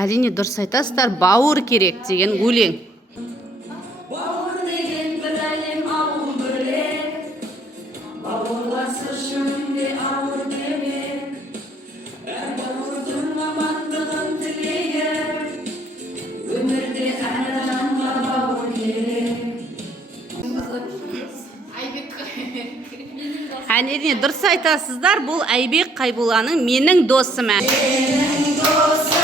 Әрине дұрыс айтасыздар, бауыр керек деген өлең. Бауыр деген бір әлем ауыл бөлек, бауырласы шөлінде ауыр демек, әр бауырдың амандығын тілейік, өмірде әр адамға бауыр керек. Әрине дұрыс айтасыздар, бұл Айбек Қайбулланың менің досым. Менің досым